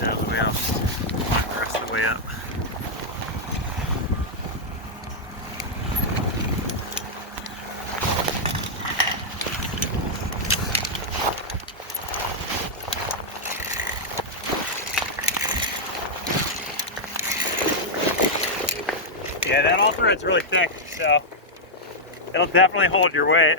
this out of the way. I'll just walk the rest of the way up. Yeah, that all thread's really thick, so it'll definitely hold your weight.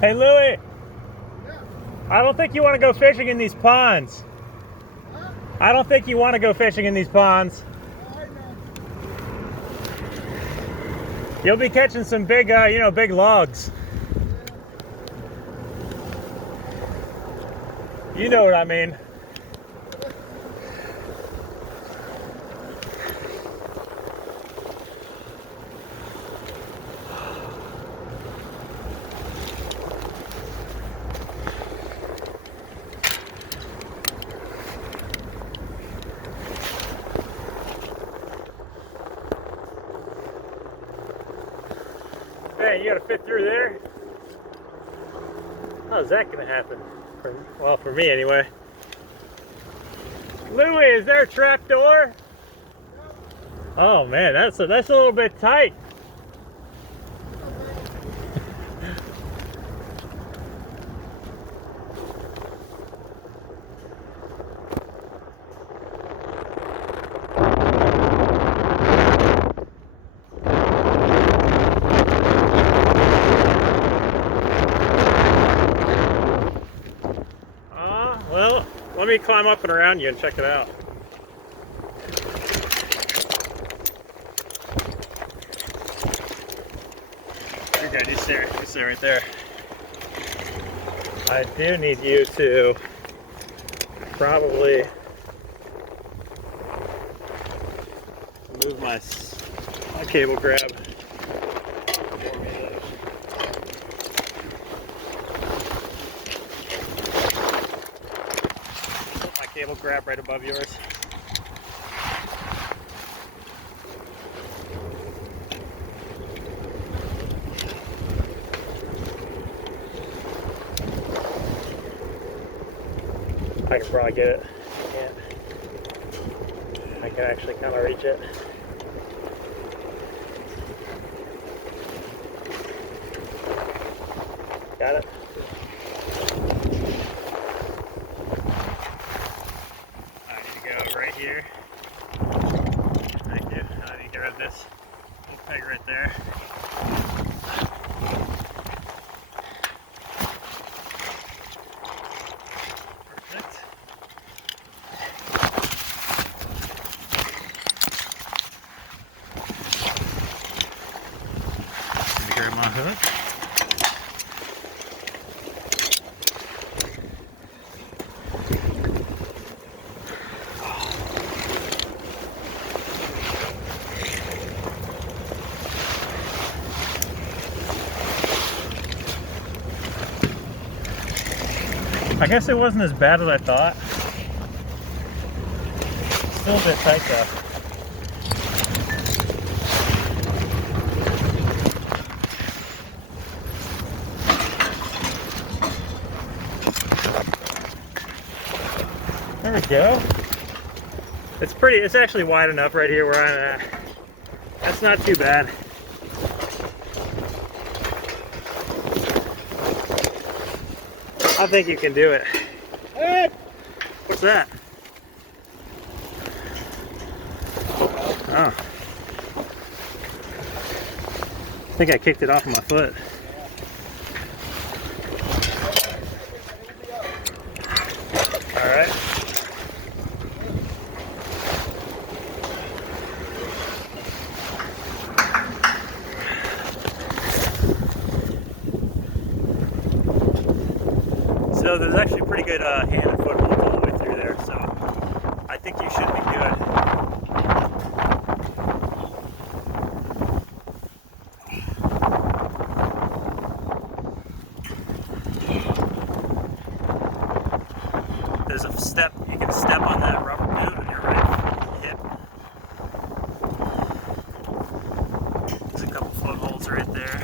Hey Louie, Yeah. I don't think you want to go fishing in these ponds. Huh? I don't think you want to go fishing in these ponds. All right, man. You'll be catching some big, big logs. You know what I mean. Hey, you gotta fit through there? How's that gonna happen? Well, for me anyway. Louie, is there a trap door? Oh man, that's a little bit tight. Well, let me climb up and around you and check it out. You're good, you stay right there. I do need you to probably move my cable grab. Cable grab right above yours. I can probably get it. I can actually kind of reach it. Got it? Right here. Thank you. I need to grab this little peg right there. Perfect. Let me grab my hook. I guess it wasn't as bad as I thought. Still a bit tight though. There we go. It's actually wide enough right here where I'm at. That's not too bad. I think you can do it. Hey! What's that? Oh. I think I kicked it off of my foot. All right. So there's actually pretty good hand and foot holds all the way through there. So think you should be good. There's a step, you can step on that rubber boot on your right hip. There's a couple footholds right there.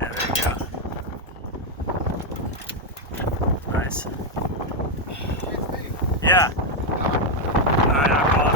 Yeah, there you go. Nice. Yeah. Alright, I'll call